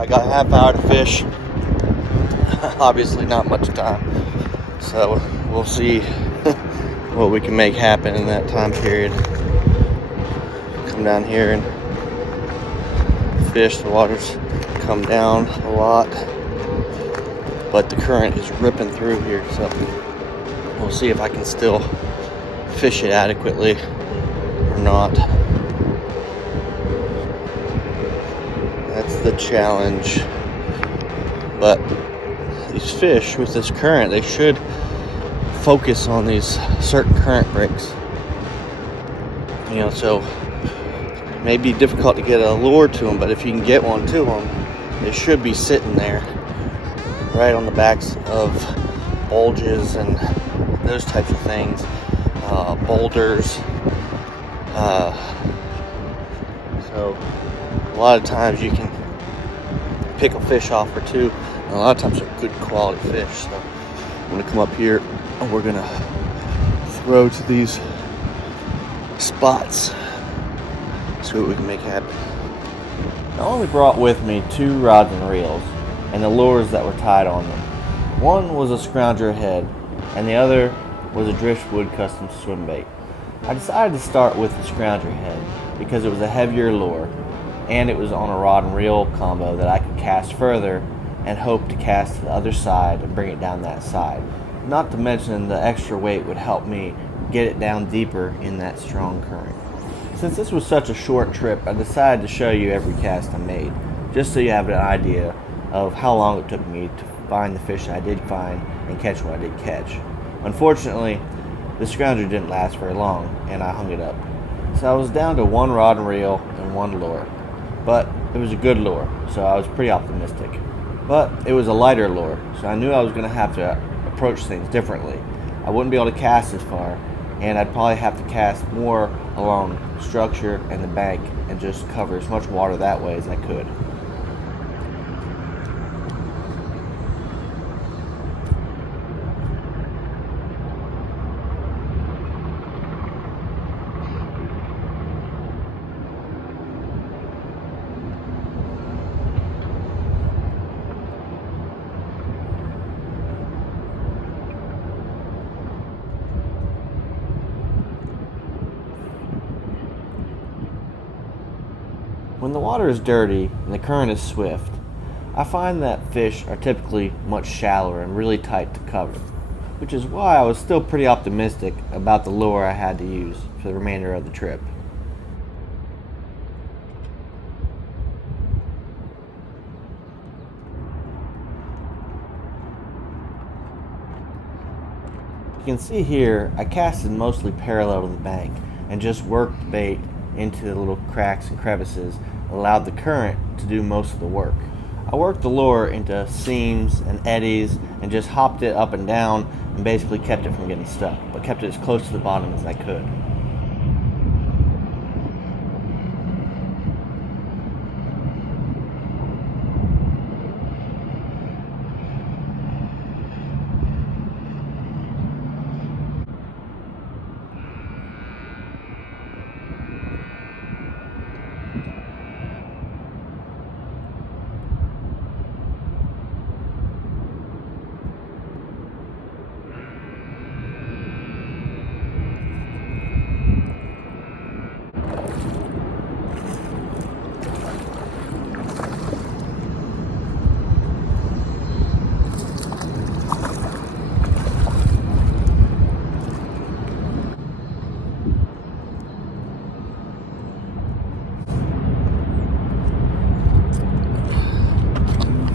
I got a half hour to fish. Obviously not much time. So we'll see what we can make happen in that time period. Come down here and fish. The water's come down a lot, but the current is ripping through here, so we'll see if I can still fish it adequately or not. That's the challenge. But these fish with this current, they should focus on these certain current breaks. So it may be difficult to get a lure to them, but if you can get one to them, they should be sitting there right on the backs of bulges and those types of things, boulders. So a lot of times you can pick a fish off or two, and a lot of times they're good quality fish. So I'm going to come up here and we're going to throw to these spots, see what we can make happen. I only brought with me 2 rods and reels and the lures that were tied on them. One was a scrounger head and the other was a driftwood custom swim bait. I decided to start with the scrounger head because it was a heavier lure and it was on a rod and reel combo that I could cast further and hope to cast to the other side and bring it down that side. Not to mention the extra weight would help me get it down deeper in that strong current. Since this was such a short trip, I decided to show you every cast I made, just so you have an idea of how long it took me to find the fish I did find and catch what I did catch. Unfortunately, the scrounger didn't last very long and I hung it up. So I was down to 1 rod and reel and 1 lure. But it was a good lure, so I was pretty optimistic. But it was a lighter lure, so I knew I was going to have to approach things differently. I wouldn't be able to cast as far, and I'd probably have to cast more along structure and the bank and just cover as much water that way as I could. When the water is dirty and the current is swift, I find that fish are typically much shallower and really tight to cover, which is why I was still pretty optimistic about the lure I had to use for the remainder of the trip. You can see here I casted mostly parallel to the bank and just worked the bait into the little cracks and crevices and allowed the current to do most of the work. I worked the lure into seams and eddies and just hopped it up and down and basically kept it from getting stuck, but kept it as close to the bottom as I could.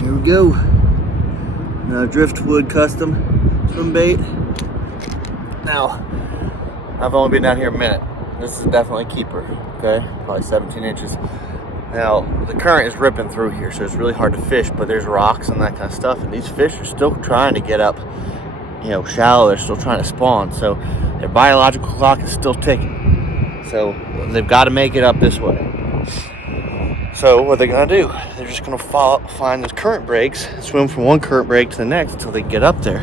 Here we go. Driftwood custom swim bait. Now, I've only been down here a minute. This is definitely a keeper, okay? Probably 17 inches. Now, the current is ripping through here, so it's really hard to fish, but there's rocks and that kind of stuff, and these fish are still trying to get up, shallow. They're still trying to spawn, so their biological clock is still ticking. So they've got to make it up this way. So what they're gonna do, they're just gonna find those current breaks, swim from one current break to the next until they get up there.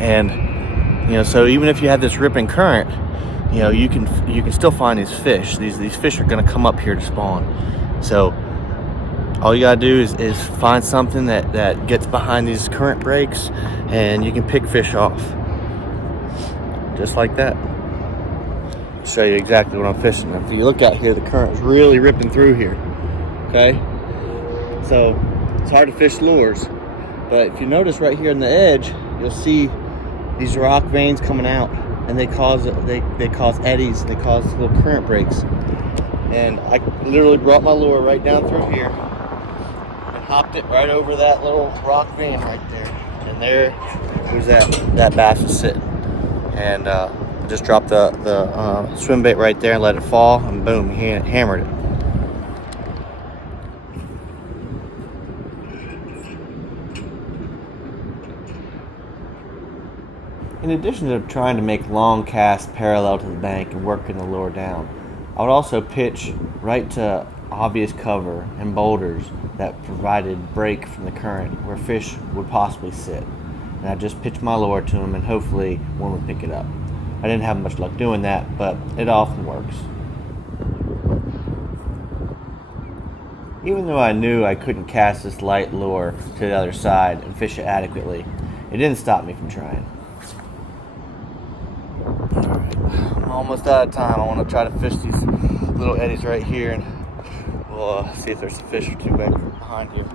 And so even if you had this ripping current, you know, you can still find these fish. These fish are going to come up here to spawn. So all you gotta do is find something that gets behind these current breaks, and you can pick fish off just like that. I'll show you exactly what I'm fishing. If you look out here, the current is really ripping through here. Okay, so it's hard to fish lures, but if you notice right here on the edge, you'll see these rock veins coming out, and they cause eddies, they cause little current breaks. And I literally brought my lure right down through here and hopped it right over that little rock vein right there, and there was that bass was sitting. And just dropped the swim bait right there and let it fall, and boom, he hammered it. In addition to trying to make long casts parallel to the bank and working the lure down, I would also pitch right to obvious cover and boulders that provided break from the current where fish would possibly sit. And I'd just pitch my lure to them, and hopefully one would pick it up. I didn't have much luck doing that, but it often works. Even though I knew I couldn't cast this light lure to the other side and fish it adequately, it didn't stop me from trying. Alright, I'm almost out of time. I want to try to fish these little eddies right here, and we'll see if there's a fish or two back behind here.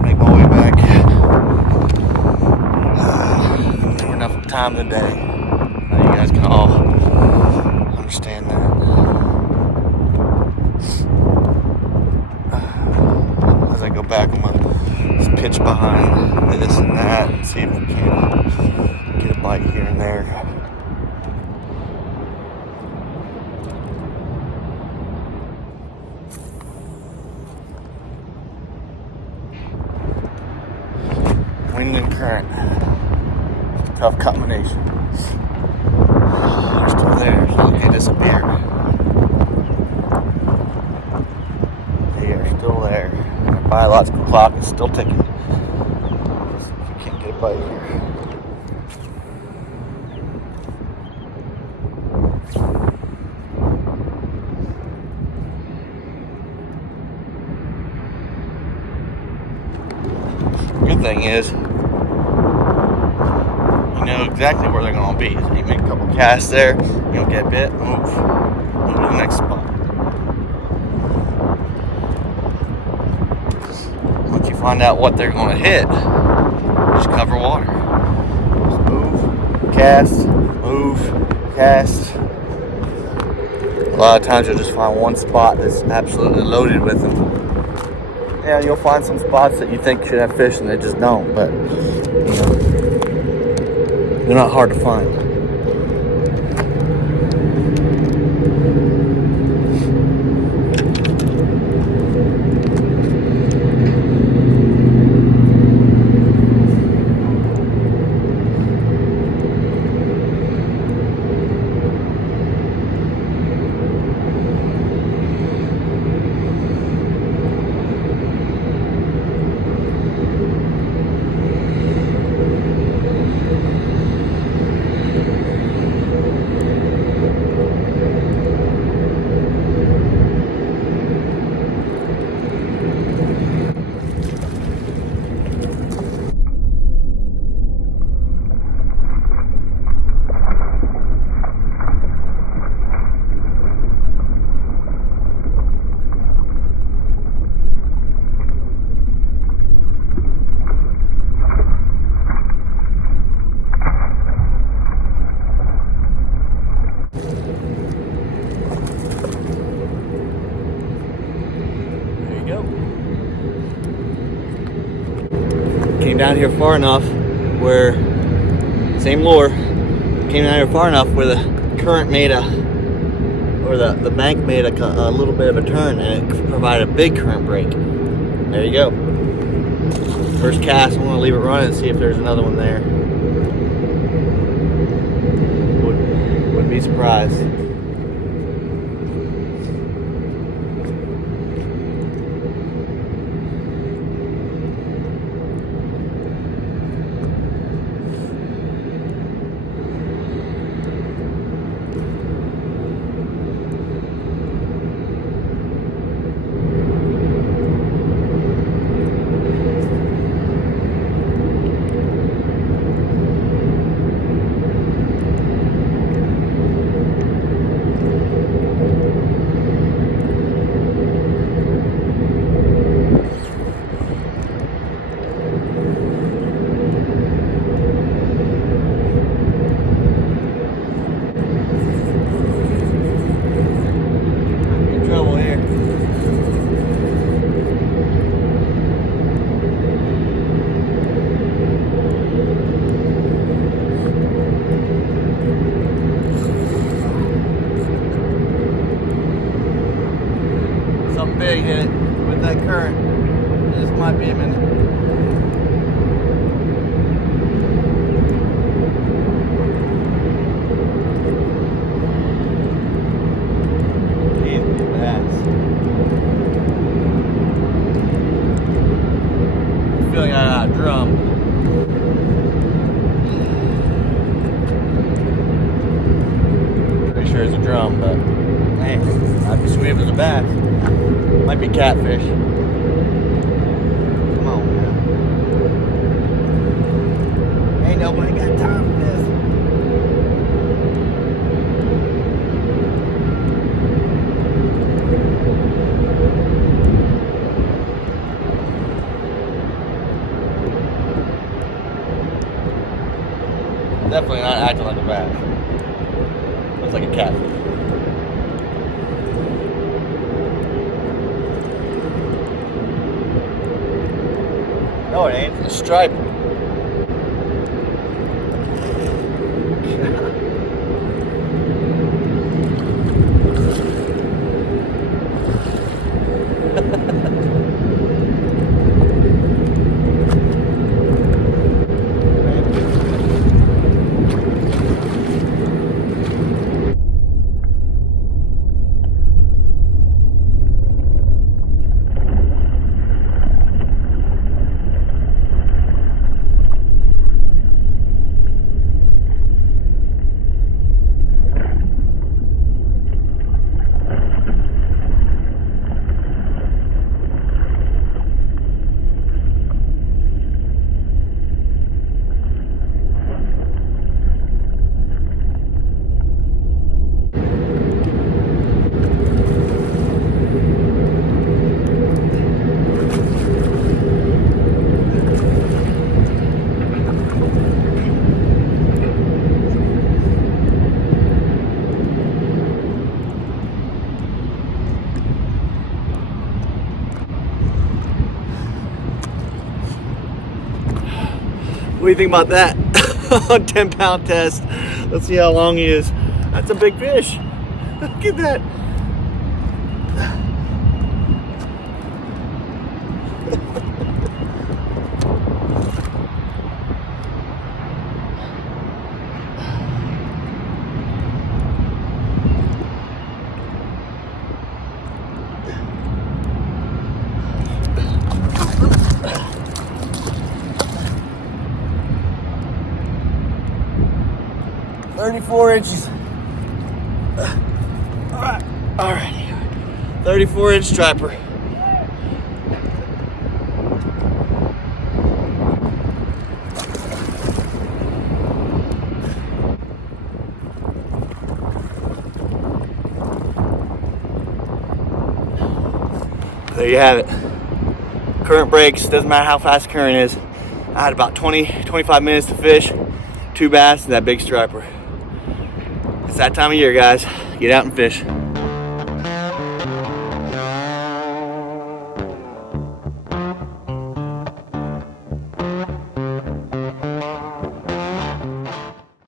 Make my way back. Never enough time of the day. You guys can all understand that. As I go back, I'm gonna just pitch behind this and that and see if we can get a bite here and there. Wind and current. Tough combination. They're still there. They disappeared. They are still there. The biological clock is still ticking. You can't get a bite here. Good thing is, you know exactly where they're going to be. So you make a couple casts there, you'll get bit, move to the next spot. Once you find out what they're going to hit, just cover water. Just move, cast. A lot of times you'll just find one spot that's absolutely loaded with them. Yeah, you'll find some spots that you think should have fish and they just don't, but you know, they're not hard to find. Came down here far enough where, same lure, came down here far enough where the current made a or the bank made a little bit of a turn, and it provided a big current break. There you go. First cast, I'm gonna leave it running and see if there's another one there. Wouldn't be surprised. Big hit with that current. This might be a minute. Easy bass. I feel like I got a drum. Pretty sure it's a drum, but man, I'd be sweet if it was a bass. Might be catfish. Come on, man. Ain't nobody got time for this. Definitely not acting like a bass. Looks like a catfish. No, it ain't. It's a stripe. What do you think about that? 10-pound test. Let's see how long he is. That's a big fish. Look at that. "34 inches. All right. 34-inch striper. There you have it. Current breaks, doesn't matter how fast the current is. I had about 20-25 minutes to fish, 2 bass and that big striper. It's that time of year, guys. Get out and fish.